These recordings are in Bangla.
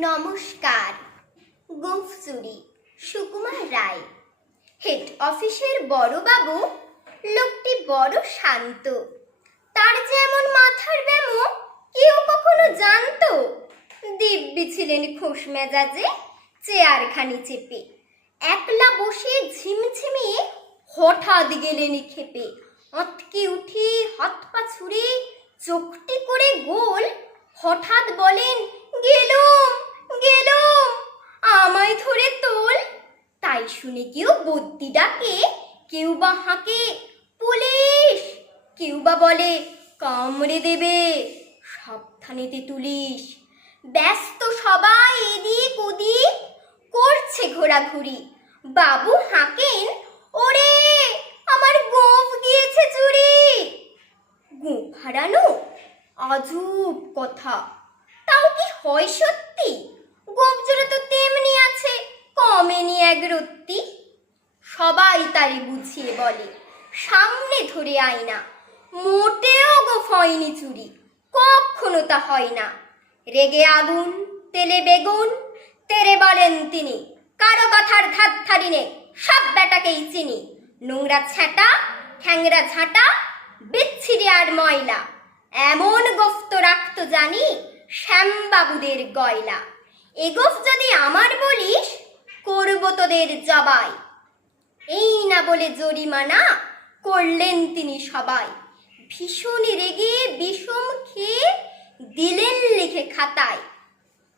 নমস্কার। গোফচুরি সুকুমার রায়। হেড অফিসের বড়বাবু, লোকটি বড় শান্ত। তার যেমন মাথার ব্যামো, কেউ কখনো জানতো? দিব্যি ছিলেন খোশ মেজাজে, চেয়ারখানি চেপে। একলা বসে ঝিমঝিমিয়ে হঠাৎ গেলেন খেপে। অতকে উঠে হাত পা ছুঁড়ে চোখটি করে গোল, হঠাৎ বলেন, গেলুম আমায় ধরে তোল তাই শুনে কেউ বদ্যি ডাকে, কেউ বা হাঁকে, পুলিশ! কেউ বা বলে, কামড়ে দেবে, সাবধানেতে তুলিস। ব্যস্ত সবাই এদিক ওদিক করছে ঘোরাঘুরি। বাবু হাঁকেন, ওরে, আমার গোফ গিয়েছে চুরি। গোফ হারানো আজব কথা। তাও কি হয় সত্যি? গোপ সবাই তারি বুঝিয়ে বলে, সামনে ধরে আয়না মোটেও গোফ হয়নি চুরি, কখনো তা হয় না। রেগে আগুন, তেলে বেগুন, তেরে বলেন তিনি, কারও কথার ধার ধারি নে সব বেটাকেই চিনি। নোংরা ছ্যাটা, ঠ্যাংরা ঝাঁটা, বিচ্ছিরি আর ময়লা, এমন গোফত রাখতো জানি শ্যামবাবুদের গয়লা। এ গোফ যদি আমার বলিস, করব তোদের জবাই। এই না বলে জরিমানা করলেন তিনি সবাই। ভীষণ রেগে বিষম খেয়ে দিলেন লিখে খাতায়।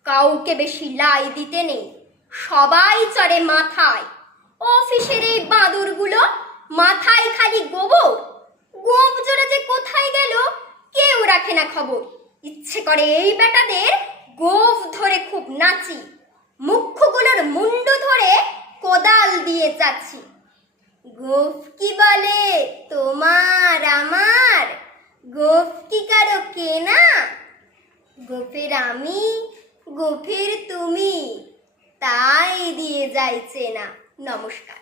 কাউকে বেশি লাই দিতে নেই, সবাই চড়ে মাথায়। অফিসের এই বাঁদরগুলো মাথায় খালি গোবর। গোপ জোরে যে কোথায় গেল কেউ রাখে না খবর। ইচ্ছে করে এই বেটাদের গোফ ধরে খুব নাচি। মুখ্যগুলোর মুন্ডু ধরে কোদাল দিয়ে চাচ্ছি গোফ কি বলে? তোমার, আমার। গোফ কি কারও কেনা? গোফের আমি, গোফের তুমি। তাই দিয়ে যাইছে না। নমস্কার।